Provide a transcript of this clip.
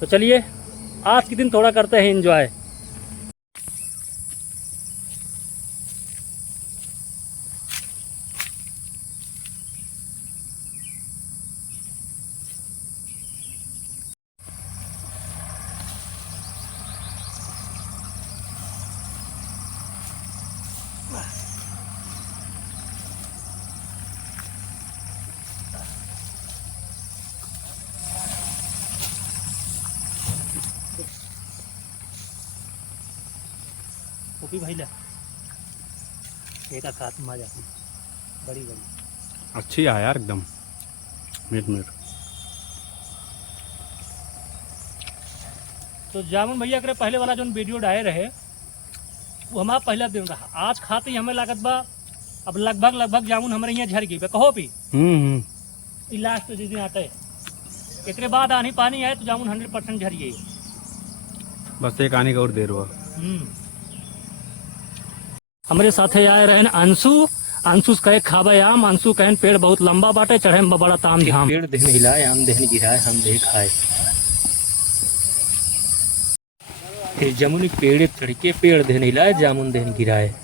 तो चलिए आज के दिन थोड़ा करते हैं एंजॉय। ओपी भाई ले एक साथ में आ जाती बड़ी बड़ी अच्छी है यार एकदम मीठ मीठ। तो जामुन भैया करे पहले वाला जो वीडियो डाले रहे वो हमारा पहला दिन रहा। आज खाते ही हमें लागत बा अब लगभग जामुन हमारे यहाँ झड़ गई कहो भी लास्ट जिस दिन आते है एक बाद आनी पानी आए तो जामुन 100% झड़ गई। बस एक आने का और देर हुआ। हमारे साथ आए रहे अंशु कहे खाबे आम, अंशु कहन पेड़ बहुत लंबा बाटे चढ़े में बड़ा ताम झाम। पेड़ देहन हिलाए आम देहन गिराए हम देह खाए। फिर जमुन पेड़ चढ़ के पेड़ देहन हिलाए जामुन देहन गिराए।